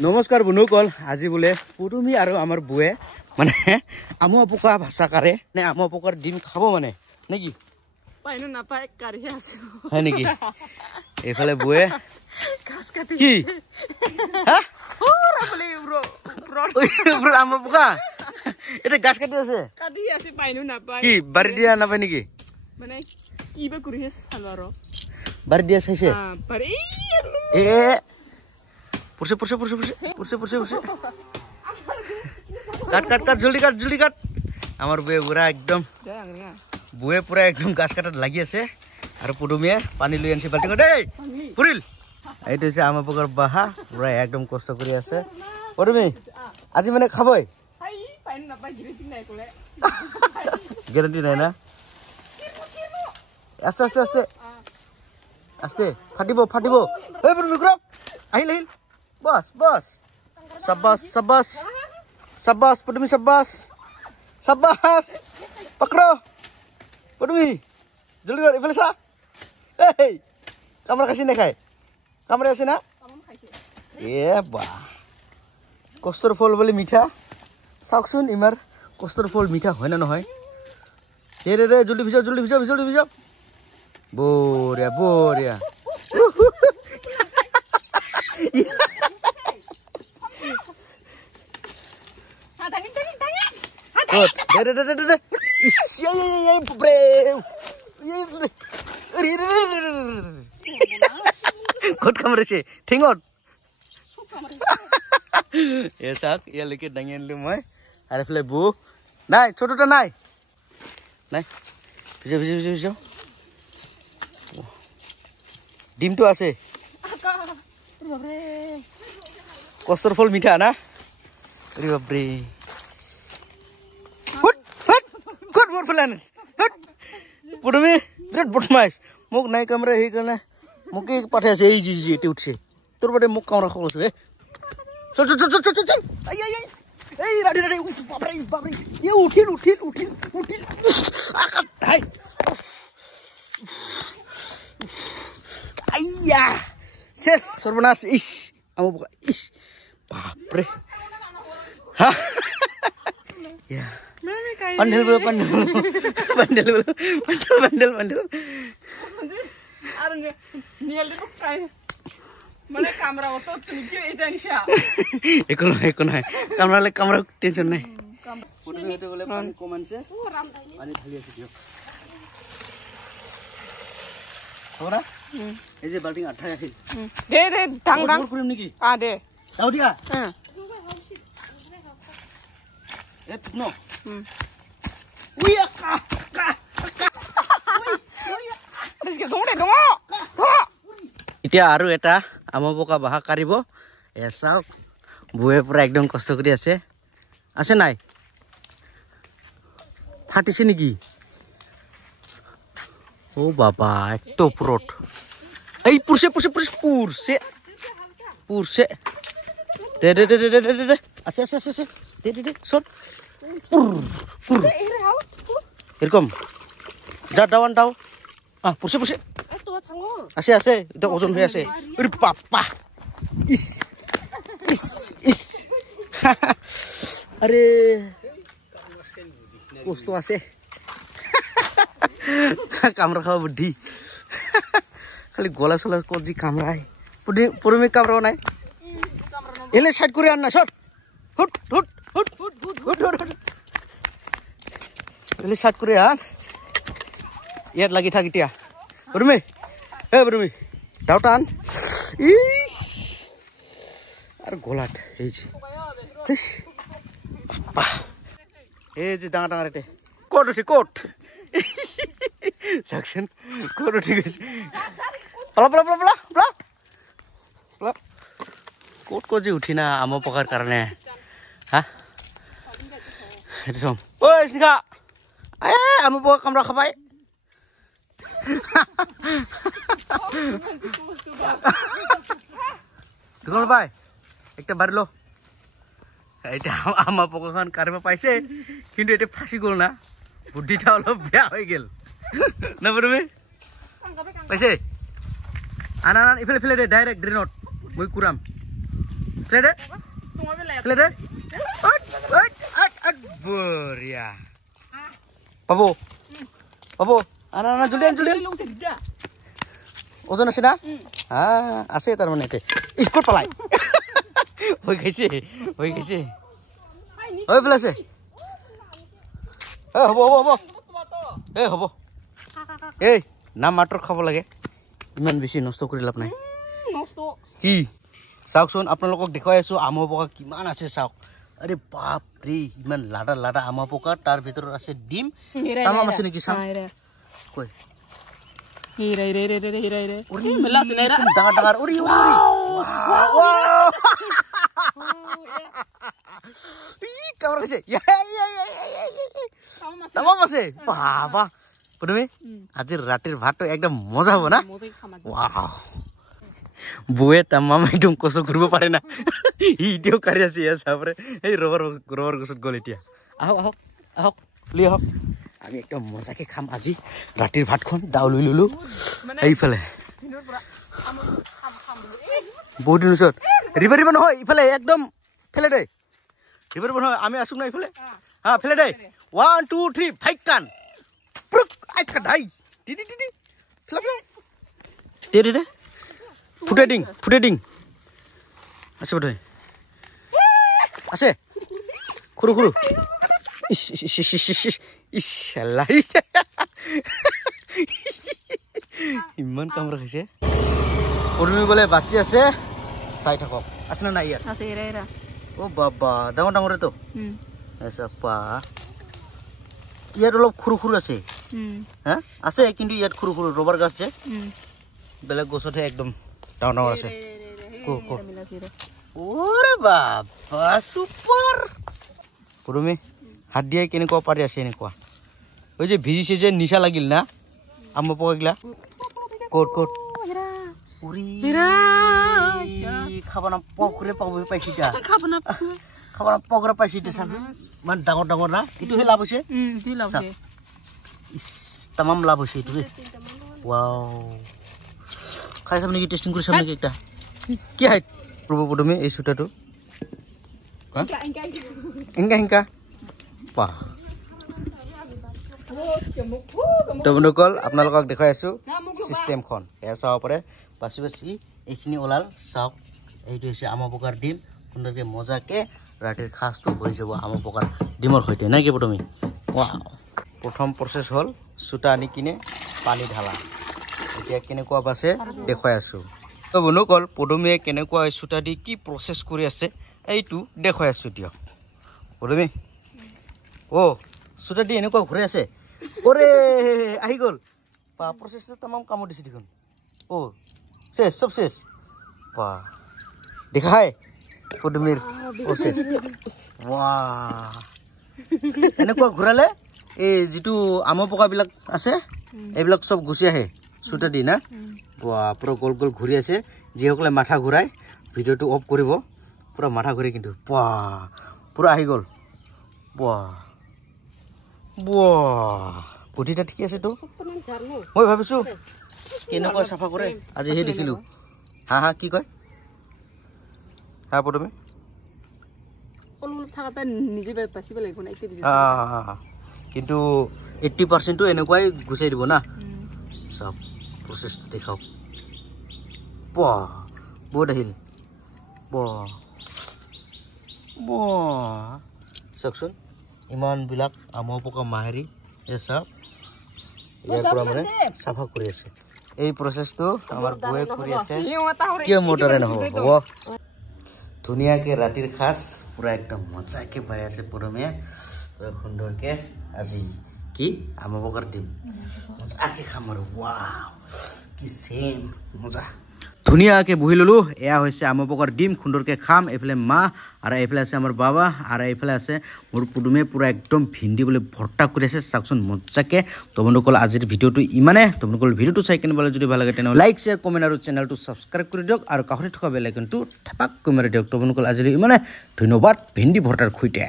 নমস্কাৰ বন্ধুসকল আজি বোলে পুৰুমি আৰু আমাৰ বুৱে মানে আমুৱা পোকা ভাষা কাৰে নে আমুৱা পোকাৰ ডিম খাব মানে নেকি পাইনো নাপায় কাৰিহে আছে হয় নেকি এইফালে বুৱে ঘাস কাটি কি হা ওৰা বলে ব্ৰ আমুৱা পোকা এটা ঘাস কাটি আছে পাইনো নাপায় কি বাৰি দিয়া নাপায় নেকি মানে কিবা কৰি আছে সালাৰো বাৰি দিয়া চাইছে পাৰি এ পুরছে কাট জলদি কাট আমার বুয়ে পুরা একদম বুয়ে পুরা একদম গাছ কাটাত লাগি আছে আর পুডুমিয়ে পানি লৈ আনছে বাল্টি করে এই পুরিল এইটো হচ্ছে আমার পোকার বাহা পুরা একদম কষ্ট করে আছে পুডুমি আজি মানে খাবই গ্যারান্টি নাই না আস্তে আস্তে আস্তে আস্তে ফাটিব এই পুডুমি গ্রপ আহিল बस शाबाश पुडुमी शाबाश पकड़ो पुडुमी जल्दी कर इफाले सा ए कामरा खासि नाखाय कामरा আছে না এ বাহ কষ্টৰ ফল বলে মিঠা চাওকচোন ইমাৰ কষ্টৰ ফল মিঠা হয় না নহয় ৰে জলদি ভিজাও বঢ়িয়া দে কত কামড়েছে ঠেঙত এ চাক ইয়ালৈকে দাঙি আনিলো মই আৰু এফালে বু নাই ছোটটা নাই ভিজাও ডিমটো আছে কষ্টৰ ফল মিঠা না আৰে বাপৰে কত বড় ফলান পুডুমি বিৰাট বদমাইশ মোক নাই কামৰা হেই কাৰণে মোকে পাঠাই আছে এই জি এতে উঠছে তোর বাদে মোক কামরা খাব আছে চল আই এই রাডি বাপরে এ উঠিল আকাটাই আইয়া শেষ সর্বনাশ ইস আমো ইস বাপরে ha ya pandel আরে নিয়াল তো কাই মানে ক্যামেরা অটো তুমি কি এটা নিশা একো নাই ক্যামেরা টেনশন নাই ফটো ভিডিও বলে পানি কমানছে ও রাম দাই পানি খালি আছে দিও ওরা এই যে বালতি আঠা রাখিল দে ডাং করিম নাকি দে দাও দিয়া no এতিয়া আৰু এটা আমো পোকা বাহা কাৰিব এসাও বুয়ে পুৰা একদম কষ্ট কৰি আছে নাই ফাটিছে নেকি ও বাবা একটো পুরট এই পুরছে দে আছে দে সর এরকম যা দাওয়ান দাও পুরছে আছে এটা ওজন হয়ে আছে ওরে বাবা ইস আরে কষ্ট আছে কামরা খাওয়া বুদ্ধি খালি গলা চলা কজি কামরায় পুরুমি কামরাও নাই এলে সাইড করে আন না সর হুট এলে সাইড করে আন ইয়াত লাগি থাক এতিয়া পুরুমি দাওটা আন আর গলাত এই যে ডাঙৰ এতে কোট সাকশন কোট ঠিক আছে কোট কজি উঠি না আমো পকাৰ কাৰণে হা এটো ঐ স্নিকা আমো পকা কামৰা খাবাই দোকান ভাই একটা বাড়লো এটা আমা পকাখন কারিবা পাইছে কিন্তু এটা ফাঁসি গল না বুদ্ধিটা হলো বেয়া হয়ে গেল না পদুমি পাইছে আনা আনা ইফালে ফেলে দে ডাইরেক্ট ড্রেনত মই কুৰাম ফেলে দে ফেলে দে বঢ়িয়া পাব পাব আনা আনা জলদি জলদি ওজন আছে না আছে তাৰ মানে স্কুল পালাই হৈ গৈছে হৈ পেলাইছে হ'ব হ'ব হ'ব হ'ব এই নাম মাত্ৰ খাব লাগে ইমান বেছি নষ্ট কৰি লাভ নাই কি চাওকচোন আপোনালোকক দেখুৱাই আছো আম পকা কিমান আছে চাওক আৰে বাপ ৰে ইমান লাডা লাডা আম পকা তাৰ ভিতৰত আছে ডিম তামাম আছে নেকি চাওক কই ডাঙৰ ডাঙৰ উৰি কামৰা আছে তামাম আছে বাবা পদুমি আজিৰ ৰাতিৰ ভাতটো একদম মজা হ'ব না ওয়াও বউয়ে তামাম একদম কষ্ট কৰিব পাৰে না ইটিও কাৰি আছে চাবৰে এই ৰবৰ গছত গ'ল এতিয়া আহক লি আহক আমি একদম মজাকে খাম আজি ৰাতিৰ ভাতখন দাও লৈ ললো এইফালে বহুত দিন পিছত ৰিবা নহয় ইফালে একদম ফেলে দে ৰিবা নহয় আমি আছো না ইফালে ফেলে দে 1 2 3 ফাইক কান পুক আইকা দাই টিটি ফেলা দে ফুটে ডিং আছে বটে আছে খুৰু ইস আল্লাহ ইমান কাম ৰাখিছে পদুমি বলে বাচি আছে চাই থাকক আছে না নাই ইয়াত আছে এৰা ও বাবা ডাঙৰ তো এসা পা ইয়াত অলপ খুৰু আছে হ্যাঁ আছে কিন্তু ইয়াত খুৰু ৰবৰ গাছ আছে বেলেগ গছতে একদম ডাঙৰ আছে ওৰে বাবা সুপাৰ পদুমি হাত দিয়ে কেনেকুৱা পাৰি আছে এনেকুৱা ওই যে ভিজিছে যে নিচা লাগিল না আম পকাগিলা কোট খাবানা পকৰে পাইছি খাবানা পকৰে পাইছি মানে ডাঙৰ না এইটোহে লাভ হৈছে তামাম লাভ হৈছে এইটো ওয়াও খাই চাম নেকি টেস্টিং কৰি চাম নেকি একটা কি হাইট প্ৰভু পদুমি এই সুতাটো ইংকা পা বন্ধুসকল আপোনালোকক দেখাই আছো চিষ্টেমখন এয়া চাব পাৰে বাছি এইখিনি ওলাল চাওক এইটো হৈছে আম পকাৰ ডিম সুন্দৰকে মজাকে ৰাতিৰ খাজটো হৈ যাব আম পকাৰ ডিমৰ সৈতে নাই কি পদুমি প্ৰথম প্ৰচেছ হ'ল চুটা আনি কিনে পানী ঢালা এতিয়া কেনেকুৱা বাছে দেখুৱাই আছো তো বন্ধুসকল পদুমিয়ে কেনেকুৱা চুটা দি কি প্ৰচেছ কৰি আছে এইটো দেখুৱাই আছো দিয়ক পদুমি চুটা দি এনেকুৱা ঘূৰি আছে ওরে আহি গল পা প্রসেসটা तमाम কাম দিছি দেখুন শেষ সব শেষ পা দেখা হয় পদুমির প্রসেস ওয়াও এনেকুৱা ঘূৰালে এই যেটো আম পকা বিলাক আছে এইবিলাক সব গুছি আহে চুটা দি না ওয়া পুরো গোল গোল ঘূৰি আছে যিসকলে মাথা ঘূৰাই ভিডিওটো অফ কৰিব পুৰো মাথা ঘূৰি কিন্তু পা পুৰো আহি গল পুঠিটা ঠিক আছে তো মই ভাবিছো কেনেকুৱা সাফা কৰে আজি হে দেখিলো হা কি কয় পদুমি অলপ থাকাতে নিজে বাচিব লাগিব না কিন্তু 80% তো এনেকুৱাই গুছাই দিব না সব প্ৰচেছটো দেখাও বহুত আহিল চাকচোন ইমান বিলাক আম পকা মাহেৰি এসব ইয়াৰ পৰা মানে সাফা কৰি আছে এই প্ৰচেছটো আমাৰ বয়ে কৰি আছে কিয় মোটৰে নহব ধুনীয়াকে ৰাতিৰ খাস পুৰা একদম মজাকে পাই আছে পদুমিয়ে সুন্দৰকে আজি কি আম পকাৰ দিম মজাকে খাম আৰু ওয়াও কি সেম মজা ধুনীয়াকে বহি ললো এয়া হৈছে আম পকাৰ ডিম সুন্দৰকে খাম এফালে মা আৰু এফালে আছে আমাৰ বাবা আৰু এফালে আছে মোৰ পদুমে পুৰা একদম ভিন্দি বলে ভৰ্তা কৰি আছে চাকচোন মজাকে তো বন্ধুসকল আজিৰ ভিডিওটো ইমানে তোমালোকৰ ভিডিওটো চাই কেনে বলে যদি ভাল লাগে তেনে লাইক শেয়াৰ কমেন্ট আৰু চেনেলটো সাবস্ক্ৰাইব কৰি দিয়ক আৰু কাষতে থকা বেল আইকনটো ঠেপাক কৰি মাৰি দিয়ক তো বন্ধুসকল আজিলৈ ইমানে ধন্যবাদ ভিন্দি ভৰ্তাৰ খুইতে